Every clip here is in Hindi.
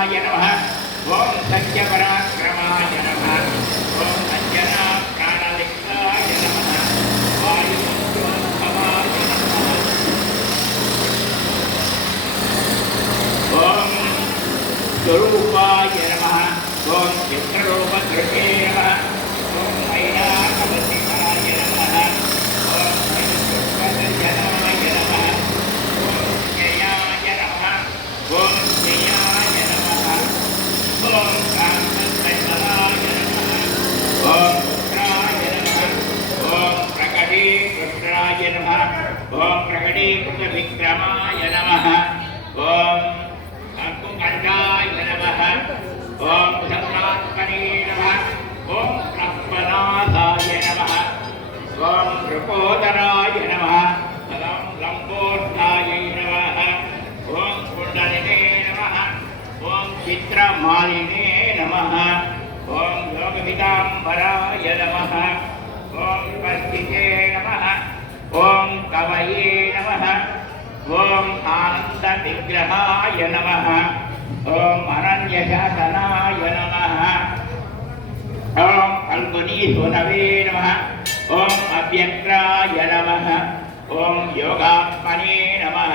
विक्रमाय नमः ओम सत्यपराक्रमाय नमः ओम अंजना प्राणलिंगाय नमः वायुभवाय नमः ओम स्वरूपाय नमः ओम चित्ररूपधृते नमः ओम मैनाकवतिकाय नमः ओम मैनाकवतिजनाय नमः ओम जयाय नमः ओम जयाय नमः ओम कांतकलाय नमः ओम रुद्राय नमः ओम प्रकटीकृष्णाय नमः ओम प्रकटीकृतविक्रमाय नमः ओम अंकुकण्ठाय नमः ओम चन्द्रात्मने नमः ओम ब्रह्मनाथाय नमः ओम नृपोदराय नमः ओम लंबोदराय नमः ओम कुंडलिने नमः ओम चित्रमालिने नमः ओम योगविदाम्बराय नमः ओम स्पष्टिते नमः ओम कवये नमः ओम आनन्दविग्रहाय नमः ओम अनन्यशासनाय नमः ओम अल्गुनीधुनवे नमः ओम अव्यक्राय नमः ओम योगात्मने नमः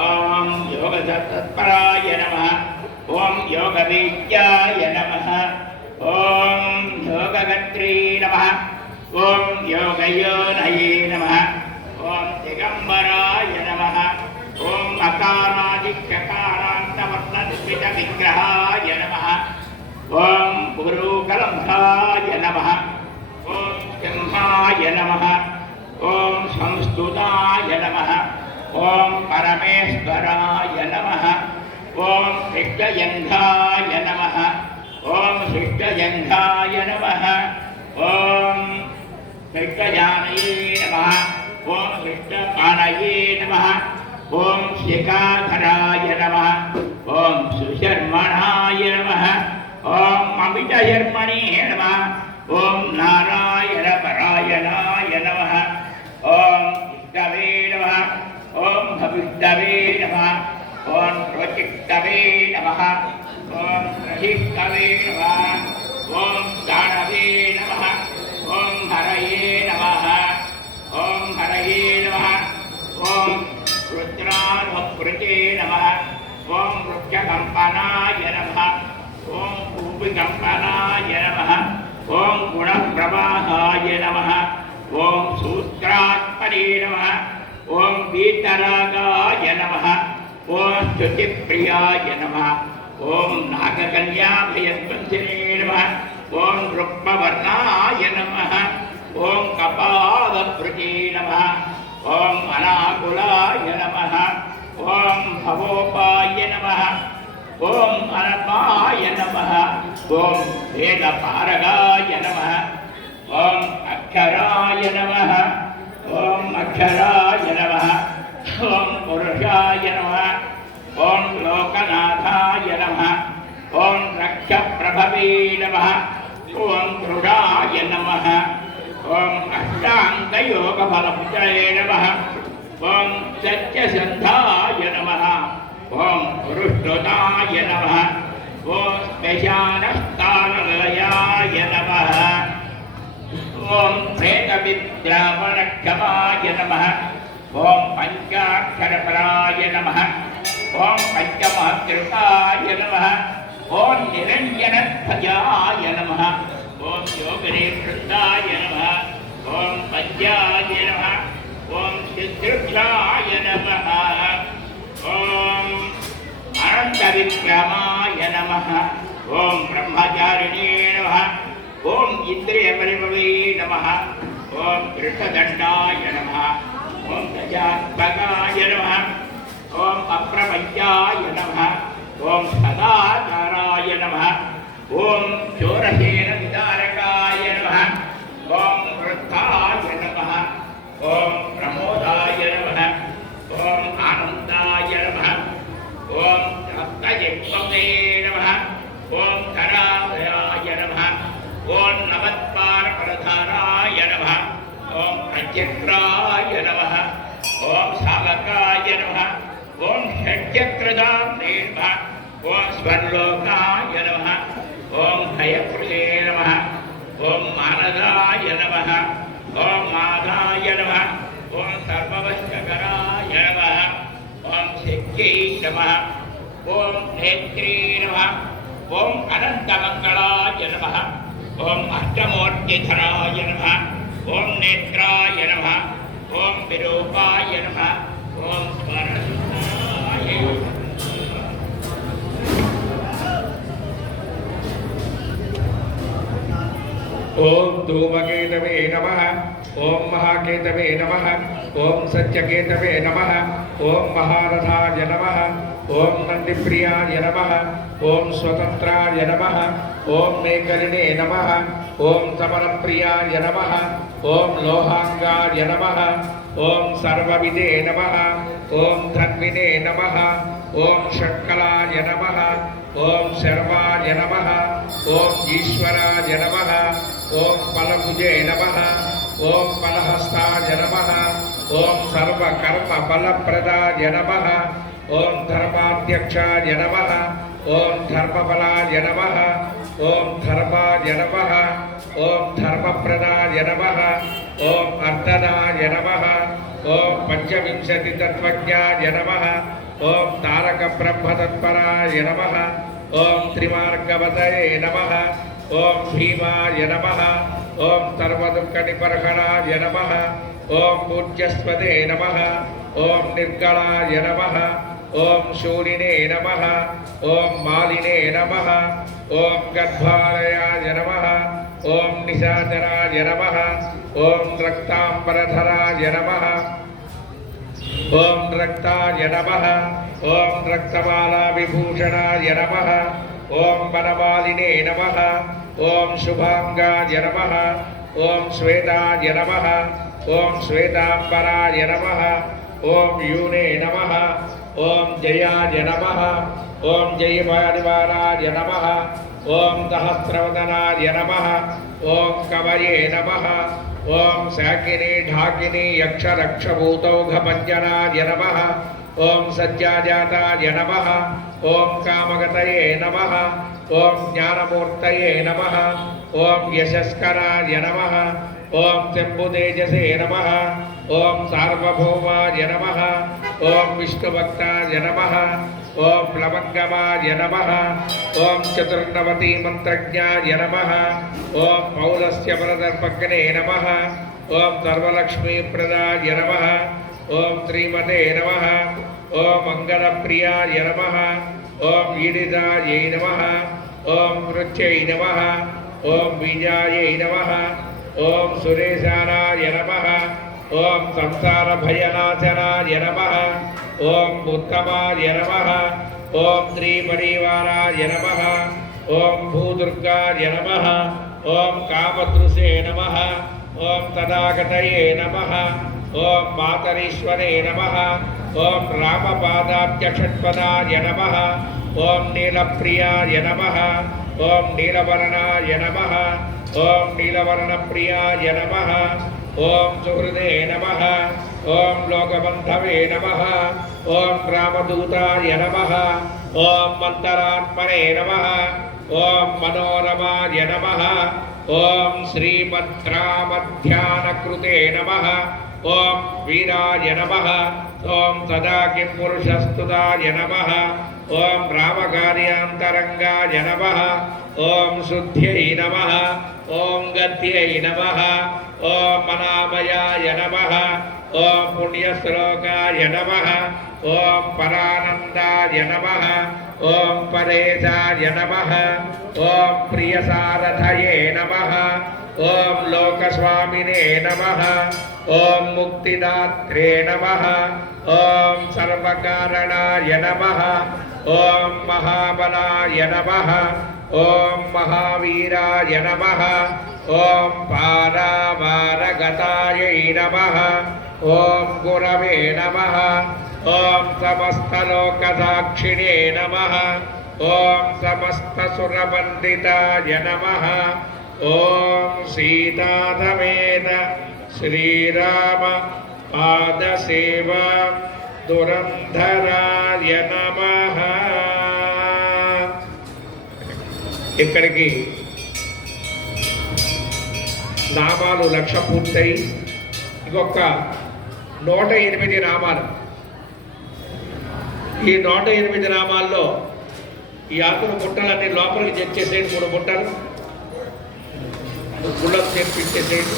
ओम योगतत्पराय नमः ओम योगवीर्याय नमः ओम योगगत्रे नमः ओम योगयोनये नमः ओम दिगंबराय नमः ओम अकारादिक्यकारान्तवर्णनिर्मितविग्रहाय नमः ओम गुरुकलंभाय नमः ओम सिंहाय नमः ओम संस्तुताय नमः ओम परमेश्वराय नमः ओम शिष्टयन्धाय नमः ओम शिष्टयन्धाय नमः ओम शिष्टजानये नमः ओम शिष्टपाणये नमः ओम शिखाधराय नमः ओम सुशर्मणाय नमः ओम अमितशर्मणे नमः ओम नारायण परायणाय नमः ओम इष्टवे नमः ओम भविष्टवे नमः ओम प्रोचिष्टवे नमः ओम प्रहिष्टवे नमः ओम दानवे नमः ओम हरये नमः ओम हरये नमः ओम रुद्रानुकृते नमः ओम वृक्षकम्पनाय नमः ओम भूमिकम्पनाय नमः ओम गुणप्रवाहाय नमः ओम सूत्रात्मने नमः ओम वीतरागाय नमः ओम स्तुतिप्रियाय नमः ओम नागकन्याभयस्पन्दिने नमः ओम रुक्मवर्णाय नमः ओम कपालभृते नमः ओम अनाकुलाय नमः ओम भवोपाय नमः ओम अनपाय नमः ओम वेदपारगाय नमः ओम अक्षराय नमः ओम अक्षराय नमः ओम पुरुषाय नमः ओम लोकनाथाय नमः ओम रक्षप्रभवे नमः ओम दृढाय नमः ओम अष्टाङ्गयोगफलमुदये नमः ओम सत्यसन्धाय नमः ओम पुरुषोदाय नमः ओम स्मशानस्थानलयाय नमः ओम प्रेतविद्रावणक्षमाय नमः ओम पंचाक्षरपराय नमः ओम पंचमहाकृताय नमः ओम निरञ्जनध्वजाय नमः ओम योगनेवृत्ताय नमः ओम पद्याय नमः ओम सिद्धृक्षाय नमः ओम अनन्तविक्रमाय नमः ओम ब्रह्मचारिणे नमः ओम इन्द्रियपरिभवे नमः ओम कृष्णदण्डाय नमः ओम गजात्मकाय नमः ओम अप्रपञ्चाय नमः ओम सदाचाराय नमः ओम चोरसेनविदारकाय नमः ओम वृद्धाय नमः ओम प्रमोदाय नमः ओम आनन्दाय नमः ओम सप्तजिह्ववे नमः ओम करालयाय नमः ओम नवत्पारपरधाराय नमः ओम प्रत्यक्राय नमः ओम सावकाय नमः ओम षट्चक्रधाम्ने नमः ओम स्वर्लोकाय नमः ओम हयप्रिये नमः ओम मानदाय नमः ओम माधाय नमः ओम सर्ववश्यकराय नमः ओम शक्त्यै नमः ओम नेत्रे नमः ओम अनन्तमङ्गलाय नमः ओम अष्टमूर्तिधराय नमः ओम नेत्राय नमः ओम विरूपाय नमः ओम स्वरसूत्राय ओम धूमकेतवे नमः ओम महाकेतवे नमः ओम सत्यकेतवे नमः ओम महारथाय नमः ओम नंदिप्रियाय नमः ओम स्वतंत्राय नमः ओम मेकलिने नमः ओम समरप्रियाय नमः ओम लोहांगाय नमः ओम सर्वविदे नमः ओम धन्विने नमः ओम शक्कलाय नमः ओम शर्वाय नमः ओम ईश्वराय नमः ओम फलभुजे नमः ओम फलहस्ताय नमः ओम सर्वकर्म फलप्रदाय नमः ओम धर्माध्यक्षाय नमः ओम धर्मफलाय नमः ओम धर्माय नमः ओम धर्मप्रदाय नमः ओम अर्धनाय नमः ओम पंचविंशतितत्त्वज्ञाय नमः ओम तारक ब्रह्मतत्पराय नमः ओम त्रिमार्गवतये नमः ओम भीमाय नमः ओम सर्वदुःखनिबर्हणाय नमः ओम पूज्यस्पदे नमः ओम निर्गलाय नमः ओम शूलिने नमः ओम मालिने नमः ओम गर्भालयाय नमः ओम निशाचराय नमः ओम रक्तांबरधराय नमः ओम रक्ताय नमः ओम रक्तमाला विभूषणाय नमः ओम वनमालिने नमः ओम शुभांगाय नमः ओम श्वेताय नमः ओम श्वेतांबराय नमः ओम यूने नमः ओम जयाय नमः ओम जयपारिवाराय नमः ओम सहस्रवदनाय नमः ओम कवये नमः ओम शाकिनी ढाकिनी यक्षरक्षभूतौघभञ्जनाय नमः ओम सज्जाजाताय नमः ओम कामगतये नमः ओम ज्ञानमूर्तये नमः ओम यशस्कराय नमः ओम शम्भुतेजसे नमः ओम सार्वभौमाय नमः ओम विष्णुभक्ताय नमः ओम प्लवंगमाय नमः ओम चतुर्नवति मंत्रज्ञाय नमः ओम पौलस्य वरदर्पग्ने नमः ओम सर्वलक्ष्मीप्रदाय नमः ओम श्रीमते नमः ओम मंगलप्रियाय नमः ओम ईडिदायै नमः ओम रुच्यै नमः ओम बीजायै नमः ओम सुरेशानाय नमः ओम संसारभयनाशनाय नमः ओम उत्तमाय नमः ओम श्रीपरिवाराय नमः ओम भूदुर्गाय नमः ओम कामद्रुसे नमः ओम तदागतये नमः ओम मातरीश्वरे नमः ओम रामपादाब्जषट्पदाय नमः ओम नीलप्रियाय नमः ओम नीलवर्णाय नमः ओम नीलवर्णप्रियाय नमः ओम सुहृदे नमः ओम लोकबन्धवे नमः ओम रामदूताय नमः ओम मन्तरात्मने नमः ओम मनोरमाय नमः ओम श्रीमद्रामध्यानकृते नमः ओम वीराय नमः ओम सदा किं पुरुषस्तुताय नमः ओम रामकार्यान्तरङ्गाय नमः ओम शुद्ध्यै नमः ओम गत्यै नमः ओम अनामयाय नमः ओम पुण्यश्लोकाय नमः ओम परानन्दाय नमः ओम परेशाय नमः ओम प्रियसारथये नमः ओम लोकस्वामिने नमः ओम मुक्तिदात्रे नमः ओम सर्वकारणाय नमः ओम महाबलाय नमः ओम महावीराय नमः ओम पारावारगतायै नमः ओम गुरवे नमः ओम समस्तलोकसाक्षिणे नमः ओम समस्तसुरवन्दिताय नमः ओम सीतासमेत श्रीराम पादसेवा दुरन्धराय नमः। ఇక్కడికి నామాలు 1,00,000 పూర్తయి ఇంకొక 108 నామాలు. ఈ 108 నామాల్లో ఈ ఆకుల బుట్టలన్నీ లోపలికి తెచ్చేసేయండి. 3 బుట్టలు గుళ్ళకు తెప్పించేసేయండి.